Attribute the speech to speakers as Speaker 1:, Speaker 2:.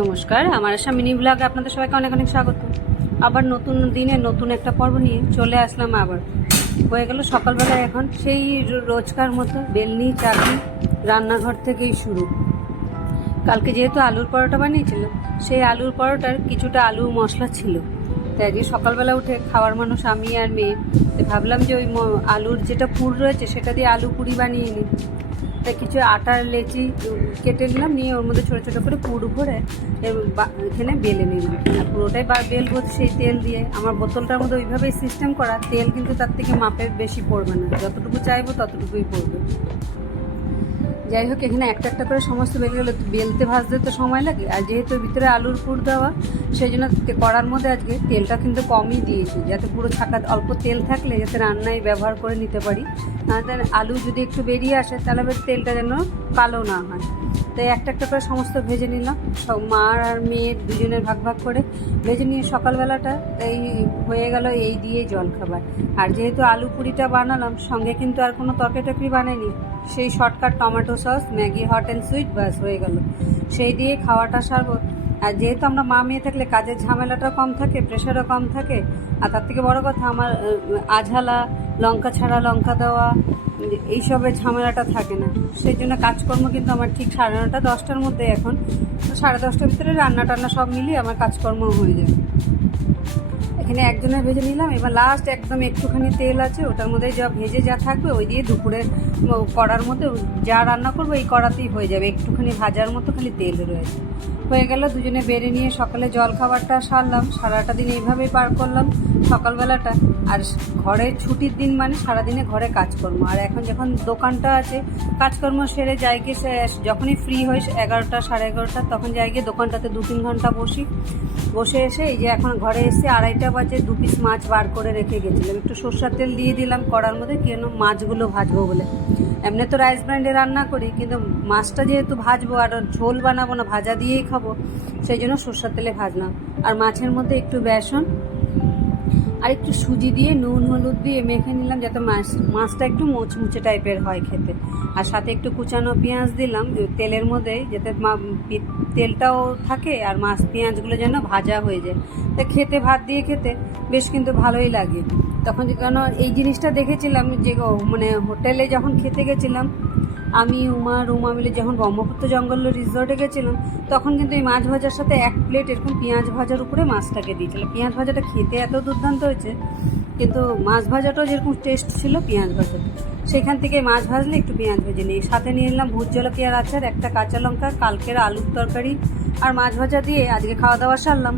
Speaker 1: নমস্কার, আমার আশা মিনি ব্লগে আপনাদের সবাইকে অনেক অনেক স্বাগত। আবার নতুন দিনে নতুন একটা পর্ব নিয়ে চলে আসলাম আবার। হয়ে গেল সকালবেলায় এখন সেই রোজকার মতো বেলনি চাকরি রান্নাঘর থেকেই শুরু। কালকে যেহেতু আলুর পরোটা বানিয়েছিল, সেই আলুর পরোটার কিছুটা আলু মশলা ছিল। তাই আজকে সকালবেলা উঠে খাওয়ার মানুষ আমি আর মেয়ে, ভাবলাম যে ওই আলুর যেটা পুর রয়েছে সেটা দিয়ে আলু পুরি বানিয়ে নিই। তাই কিছু আটার লেচি কেটে নিলাম, নিয়ে ওর মধ্যে ছোটো ছোটো করে পুর ভরে এখানে বেলে নিলাম। আর পুরোটাই বা বেলবো সেই তেল দিয়ে। আমার বোতলটার মধ্যে ওইভাবেই সিস্টেম করা, তেল কিন্তু তার থেকে মাপের বেশি পড়বে না। যতটুকু চাইব ততটুকুই পড়বে। যাই হোক, এখানে একটা একটা করে সমস্ত বেলে গেলে বেলতে ভাজতে তো সময় লাগে। আর যেহেতু ভিতরে আলুর পুর দেওয়া সেই জন্য কড়ার মধ্যে আজকে তেলটা কিন্তু কমই দিয়েছি, যাতে পুরো ছাকা অল্প তেল থাকলে যাতে রান্নায় ব্যবহার করে নিতে পারি। নাহলে আলু যদি একটু বেরিয়ে আসে, তাহলে তেলটা যেন কালো না হয়। তাই একটা একটা করে সমস্ত ভেজে নিলাম। সব মা আর মেয়ের দুজনের ভাগ ভাগ করে ভেজে নিয়ে সকালবেলাটা এই হয়ে গেল এই দিয়ে জলখাবার। আর যেহেতু আলু পুরিটা বানালাম, সঙ্গে কিন্তু আর কোনো তরকারি টকরি বানাইনি সেই shortcut tomato sauce Maggi hot and sweet ব্যাস, হয়ে গেল। সেই দিয়ে খাওয়াটা সারবো। আর যেহেতু আমরা মা মেয়ে থাকলে কাজের ঝামেলাটা কম থাকে প্রেশারও কম থাকে, আর তার থেকে বড় কথা আমার আঝালা, লঙ্কা ছাড়া লঙ্কা দেওয়া, এইসবের ঝামেলাটা থাকে না। সেই জন্য কাজকর্ম কিন্তু আমার ঠিক সাড়ে নটা, দশটার মধ্যে এখন। সাড়ে দশটার ভিতরে রান্না টান্না সব মিলিয়ে আমার কাজকর্ম হয়ে যায়। এখানে একজনের ভেজে নিলাম। এবার লাস্ট একদম একটুখানি তেল আছে, ওটার মধ্যে যা ভেজে যা থাকবে, ওই দিয়ে দুপুরে কড়ার মধ্যে যা রান্না করব, এই কড়াতেই হয়ে যাবে। একটুখানি ভাজার মতো খালি তেল রয়েছে। হয়ে গেল, দুজনে বেড়ে নিয়ে সকালে জল খাবারটা সারলাম। সারাটা দিন এইভাবেই পার করলাম সকালবেলাটা। আর ঘরের ছুটির দিন মানে সারাদিনে ঘরে কাজকর্ম। আর এখন যখন দোকানটা আছে, কাজকর্ম সেরে যাই গিয়ে যখনই ফ্রি হই, এগারোটা, সাড়ে এগারোটা, তখন যাই গিয়ে দোকানটাতে দু তিন ঘণ্টা বসি। বসে এসে এই যে এখন ঘরে এসে আড়াইটা বাজে দু পিস মাছ বার করে রেখে গেছিলাম। একটু সর্ষার তেল দিয়ে দিলাম কড়ার মধ্যে কেন মাছগুলো ভাজবো বলে। এমনি তো রাইস ব্র্যান্ডে রান্না করি, কিন্তু মাছটা যেহেতু ভাজবো আর ঝোল বানাবো না, ভাজা দিয়েই খাব। সেই জন্য সর্ষার তেলে ভাজলাম। আর মাছের মধ্যে একটু বেসন আর একটু সুজি দিয়ে নুন, হলুদ দিয়ে মেখে নিলাম যাতে মাছ, মাছটা একটু মুচমুচে টাইপের হয় খেতে। আর সাথে একটু কুচানো পেঁয়াজ দিলাম তেলের মধ্যে যাতে তেলটাও থাকে আর মাছ, পেঁয়াজগুলো যেন ভাজা হয়ে যায়। তা খেতে, ভাত দিয়ে খেতে বেশ কিন্তু ভালোই লাগে। তখন কেন এই জিনিসটা দেখেছিলাম যে মানে হোটেলে যখন খেতে গেছিলাম, আমি, উমা, রুমা মিলে যখন ব্রহ্মপুত্র জঙ্গল রিসর্টে গেছিলাম, তখন কিন্তু এই মাছ ভাজার সাথে এক প্লেট এরকম পেঁয়াজ ভাজার উপরে মাছটাকে দিয়েছিল। পেঁয়াজ ভাজাটা খেতে এত দুর্দান্ত হয়েছে, কিন্তু মাছ ভাজাটাও যেরকম টেস্ট ছিল পেঁয়াজ ভাজাটা সেখান থেকে মাছ ভাজলে একটু পেঁয়াজ ভেজে নিই। সাথে নিয়ে নিলাম ভূত জলকিয়ার আচার একটা কাঁচা লঙ্কা, কালকের আলুর তরকারি, আর মাছ ভাজা দিয়ে আজকে খাওয়া দাওয়া সারলাম।